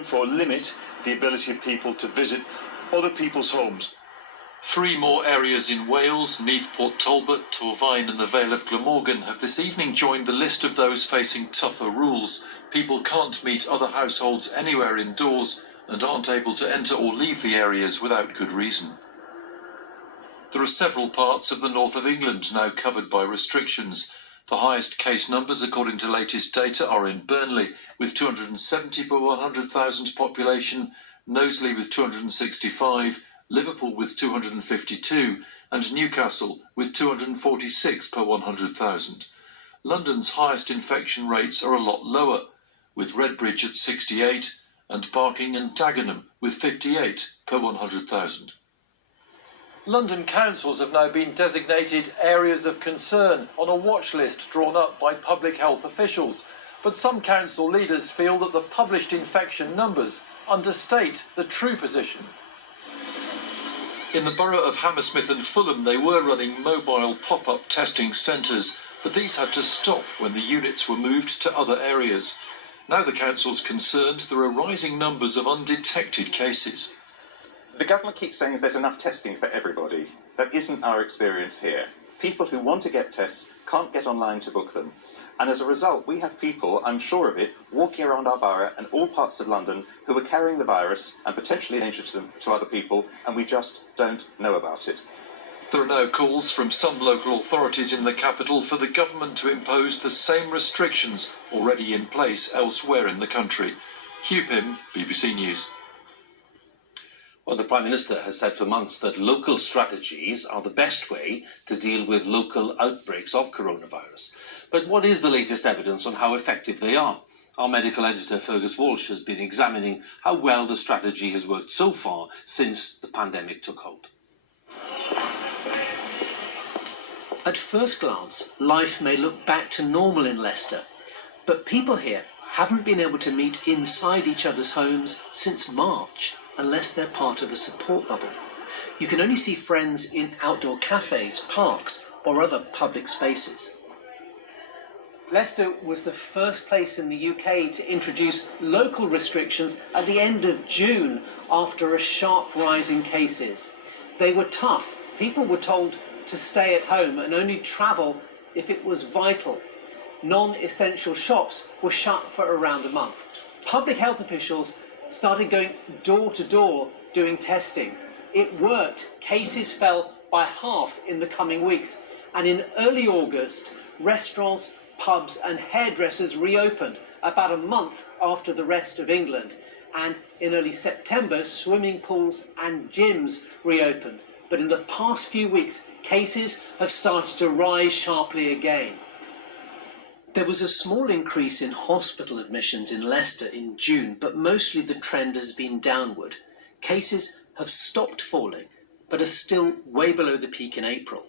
therefore limit the ability of people to visit other people's homes. 3 more areas in Wales, Neath, Port Talbot, Torfaen and the Vale of Glamorgan, have this evening joined the list of those facing tougher rules. People can't meet other households anywhere indoors and aren't able to enter or leave the areas without good reason. There are several parts of the north of England now covered by restrictions. The highest case numbers, according to latest data, are in Burnley, with 270 per 100,000 population, Knowsley with 265, Liverpool with 252 and Newcastle with 246 per 100,000. London's highest infection rates are a lot lower, with Redbridge at 68 and Barking and Dagenham with 58 per 100,000. London councils have now been designated areas of concern on a watch list drawn up by public health officials. But some council leaders feel that the published infection numbers understate the true position. In the borough of Hammersmith and Fulham, they were running mobile pop-up testing centres, but these had to stop when the units were moved to other areas. Now the council's concerned there are rising numbers of undetected cases. The government keeps saying there's enough testing for everybody. That isn't our experience here. People who want to get tests can't get online to book them. And as a result, we have people, I'm sure of it, walking around our borough and all parts of London who are carrying the virus and potentially a danger to other people, and we just don't know about it. There are now calls from some local authorities in the capital for the government to impose the same restrictions already in place elsewhere in the country. Hugh Pym, BBC News. Well, the Prime Minister has said for months that local strategies are the best way to deal with local outbreaks of coronavirus. But what is the latest evidence on how effective they are? Our medical editor, Fergus Walsh, has been examining how well the strategy has worked so far since the pandemic took hold. At first glance, life may look back to normal in Leicester, but people here haven't been able to meet inside each other's homes since March, unless they're part of a support bubble. You can only see friends in outdoor cafes, parks, or other public spaces. Leicester was the first place in the UK to introduce local restrictions at the end of June after a sharp rise in cases. They were tough. People were told to stay at home and only travel if it was vital. Non-essential shops were shut for around a month. Public health officials started going door to door doing testing. It worked. Cases fell by half in the coming weeks. And in early August, restaurants, pubs and hairdressers reopened about a month after the rest of England. And in early September, swimming pools and gyms reopened. But in the past few weeks, cases have started to rise sharply again. There was a small increase in hospital admissions in Leicester in June, but mostly the trend has been downward. Cases have stopped falling, but are still way below the peak in April.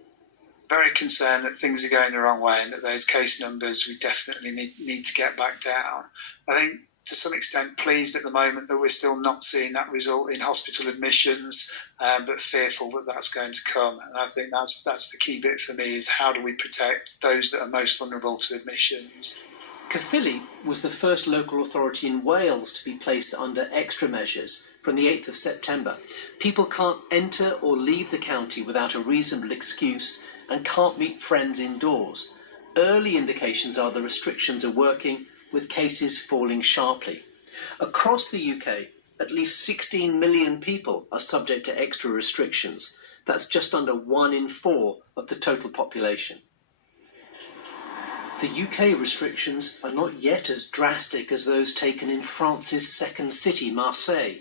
Very concerned that things are going the wrong way and that those case numbers we definitely need to get back down. I think to some extent pleased at the moment that we're still not seeing that result in hospital admissions, but fearful that that's going to come. And I think that's the key bit for me, is how do we protect those that are most vulnerable to admissions. Caerphilly was the first local authority in Wales to be placed under extra measures from the 8th of September. People can't enter or leave the county without a reasonable excuse and can't meet friends indoors. Early indications are the restrictions are working, with cases falling sharply. Across the UK, at least 16 million people are subject to extra restrictions. That's just under 1 in 4 of the total population. The UK restrictions are not yet as drastic as those taken in France's second city, Marseille.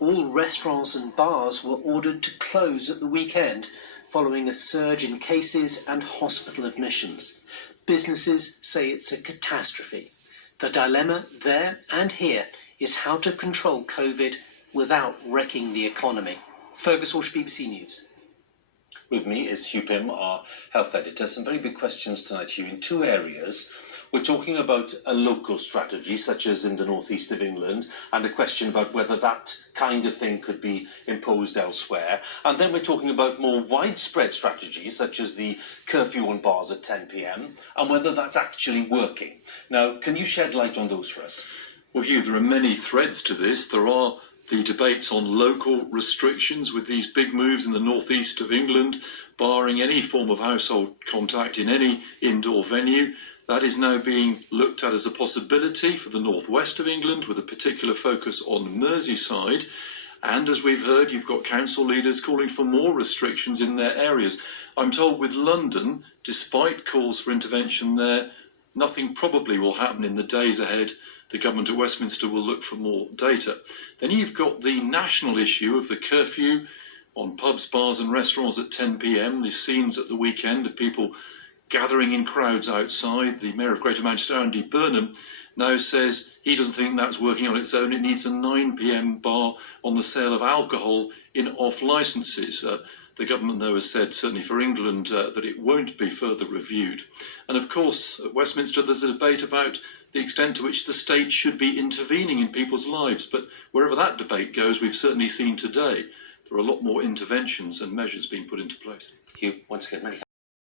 All restaurants and bars were ordered to close at the weekend, following a surge in cases and hospital admissions. Businesses say it's a catastrophe. The dilemma there and here is how to control COVID without wrecking the economy. Fergus Walsh, BBC News. With me is Hugh Pym, our health editor. Some very big questions tonight, Hugh, in 2 areas. We're talking about a local strategy, such as in the northeast of England, and a question about whether that kind of thing could be imposed elsewhere. And then we're talking about more widespread strategies, such as the curfew on bars at 10 p.m, and whether that's actually working. Now, can you shed light on those for us? Well, Hugh, there are many threads to this. There are the debates on local restrictions with these big moves in the northeast of England, barring any form of household contact in any indoor venue. That is now being looked at as a possibility for the northwest of England, with a particular focus on Merseyside. And as we've heard, you've got council leaders calling for more restrictions in their areas. I'm told with London, despite calls for intervention there, nothing probably will happen in the days ahead. The government at Westminster will look for more data. Then you've got the national issue of the curfew on pubs, bars and restaurants at 10 p.m, the scenes at the weekend of people gathering in crowds outside. The Mayor of Greater Manchester, Andy Burnham, now says he doesn't think that's working on its own. It needs a 9 p.m. bar on the sale of alcohol in off licences. The government, though, has said, certainly for England, that it won't be further reviewed. And of course, at Westminster, there's a debate about the extent to which the state should be intervening in people's lives. But wherever that debate goes, we've certainly seen today there are a lot more interventions and measures being put into place. Hugh, once again, many